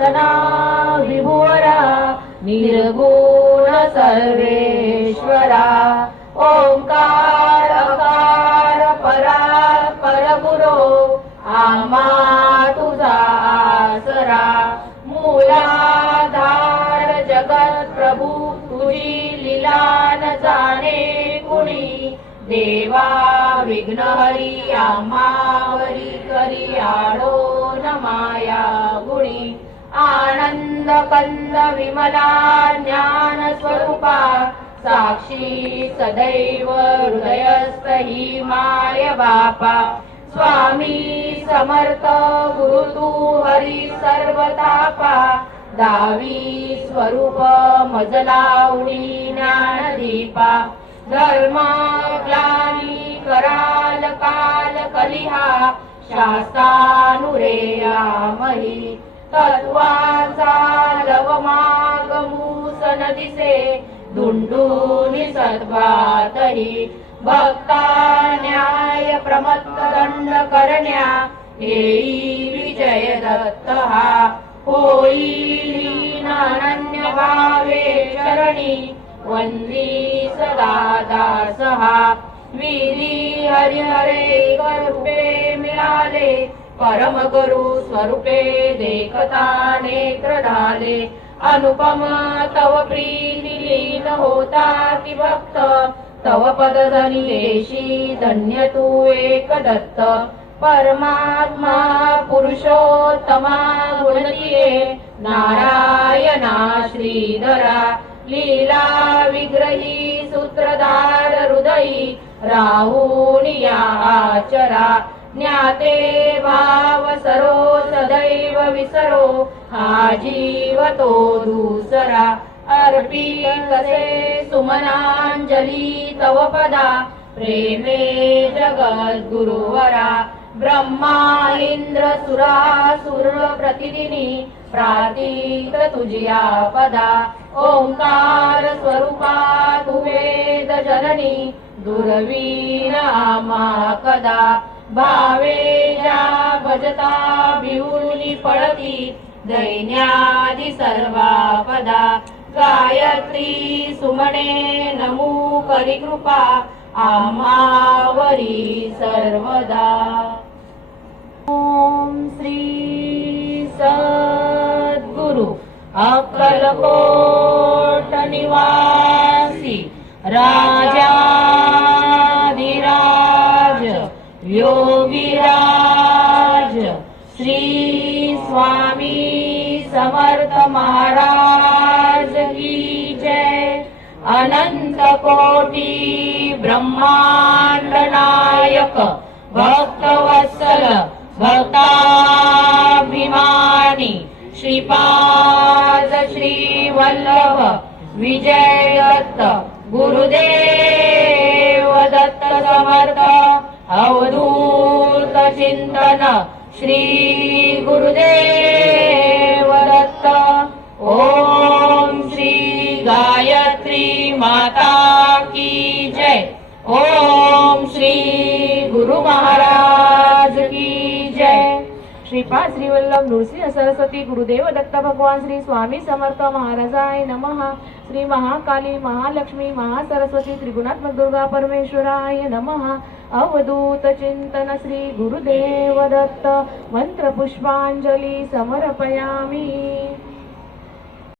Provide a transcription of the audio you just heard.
सनातना विभुवरा निर्गुण सर्वेश्वरा ओंकार अकार परात्पर गुरो आम्हा तुझा आसरा मूलाधार जगत प्रभू तुझी लीला न जाणे कुणी देवा विघ्नहरी आम्हावरी करी आडो न माया गुणी आनंद कंद विमला ज्ञान स्वरूपा साक्षी सदैव हृदयस्थ ही माय बापा स्वामी समर्थ गुरु तू हरी सर्वतापा दावी स्वरूप मजला उडी ज्ञानदीपा धर्म ग्लानी कराल काल कलिहा शास्तानुरेयामही तत्वाचा लवमागमूस न दिसे दुंडूनि सद्वातही भक्ता न्याय प्रमत्त दंड करण्या येई विजय दत्त हा होईल अनन्य भावे चरणी वंदी सदा दासहा विधी हरिहरे रूपे मिळाले परम गुरु स्वरूपे देखता नेत्र ढाले अनुपम तव प्रीती लीन होता ती भक्त तव पद धनिलेशी धन्य तू एक दत्त परमात्मा पुरुषोत्तमा गुणतीये नारायणा श्रीधरा लीला विग्रही सूत्रधार हृदयी राहुनिया आचरा ज्ञाते भाव सरो सदैव विसरो हा जीव तो दुसरा अर्पी कसे सुमनांजली तव पदा प्रेमे जगद गुरुवरा ब्रह्मा इंद्र सुरासुर प्रतिदिनी प्रातीत तुझिया पदा ओंकार स्वरूपा तू वेद जननी दुर्वीण आमा कदा भावे ज्या भजता भिवुनी पळती दैन्यादि सर्वा पदा गायत्री सुमणे नमो करी कृपा आम्हावरी सर्वदा ओम श्री सद्गुरु अक्कलकोट निवासी राजाधिराज योगीराज श्री स्वामी समर्थ महाराज की जय अनंत कोटि ब्रह्मांड नायक भक्तवत्सल भक्ताभिमानी श्रीपाद श्री वल्लभ विजय दत्त गुरुदेव दत्त समर्थ अवधूत चिंतन श्री गुरुदेव दत्त ओम श्री गायत्री माता की जय ओम श्री गुरु महाराज की जय श्रीपाद श्री वल्लभ नृसिंह सरस्वती गुरुदेव दत्त भगवान श्री स्वामी समर्थ महाराजाय नमः श्री महाकाली महालक्ष्मी महासरस्वती त्रिगुणात्मक दुर्गा परमेश्वराय नमः अवधूत चिंतन श्री गुरुदेव दत्त मंत्र पुष्पांजली समर्पयामि।